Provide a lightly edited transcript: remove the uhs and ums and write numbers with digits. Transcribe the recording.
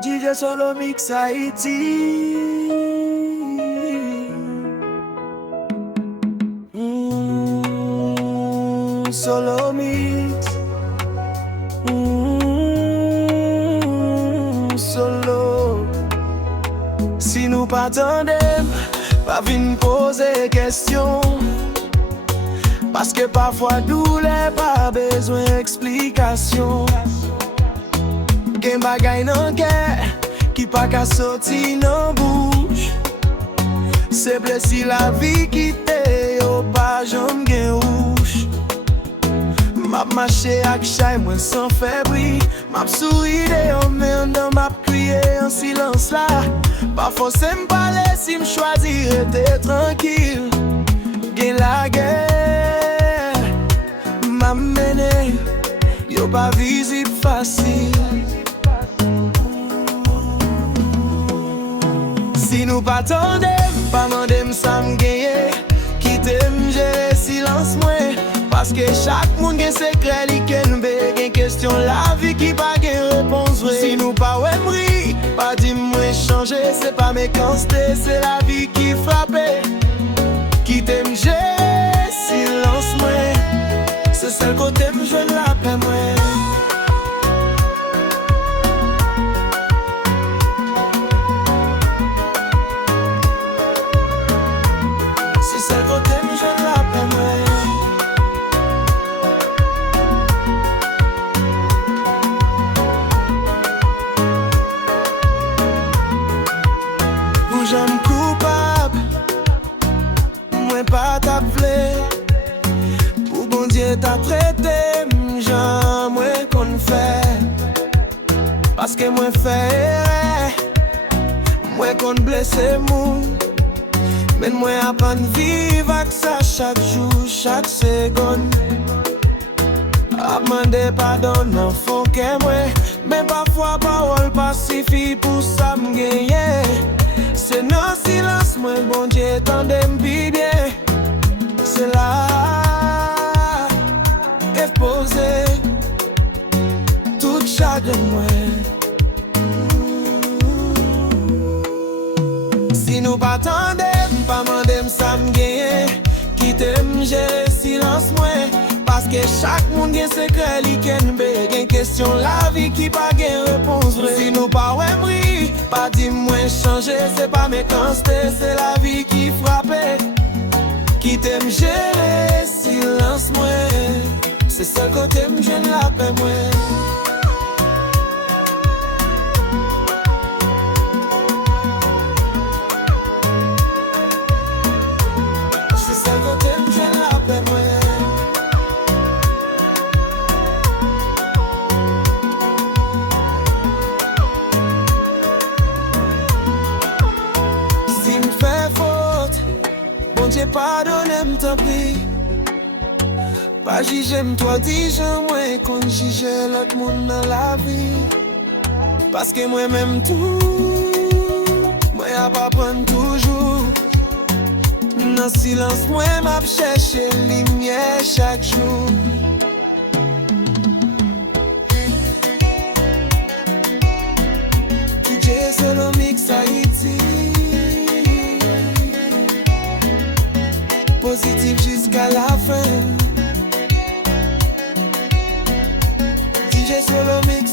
DJ Solo Mix Haïti. Solo Mix. Solo. Si nous pas tandem, pas vinn poser question. Parce que parfois douleur pas besoin d'explication. Gen bagay nan cœur qui pas ka sorti nan bouche. C'est blessi la vie qui te yo pas jam gen rouge. M'a marché ak chay moi sans faire bruit. M'a souri de yo men dans m'a crié en silence là. Pas forcé m'parler si m'choisir rester tranquille. Gen la guerre m'a mené, yo pas visible facile. Si nous pas tandem, pas mandem ça m'gagne. Quittez gérer silence moi. Parce que chaque monde gen secret li ken be. Gen question la vie qui pas gen réponse vraie. Si nous pas ouais m'ri, pas di moi changer. C'est pas méchanceté, c'est la vie qui frappe. Quittez gérer silence moi. C'est seul côté m'joine la paix moi. J'aime coupable, moi pas t'a vle. Pour bon Dieu t'a traité, j'aime moi qu'on fait. Parce que moi fait, moi qu'on blessé mou. Mais moi apprendre vivre avec ça chaque jour, chaque seconde. A demander pardon non faut que moi. Mais parfois parole pas suffit pour ça me gagner. C'est non silence, moi bon Dieu tendem bien. C'est là, exposé, tout chagrin moi. Si nous pas tandem, pas mandem ça me gagne. Quittez gérer silence moi. Parce que chaque monde gen secret li ken be. Gen question la vie qui pas gen réponse vraie. Si nous pas ouais m'ri, pas di moi changer. C'est pas méchanceté, c'est la vie qui frappe. Qui t'aime gérer silence moi. C'est seul côté m'joine la paix moi. C'est seul côté m'joine la paix moi. J'ai pardonné m'tant pis. Pas juger m'toi dis moi qu'on juge l'autre monde dans la vie. Parce que moi-même tout, moi y'a pas prendre toujours. Dans silence moi m'a cherché lumière chaque jour. DJ Solo Mix Haïti. Positif jusqu'à la fin. DJ Solo Mix.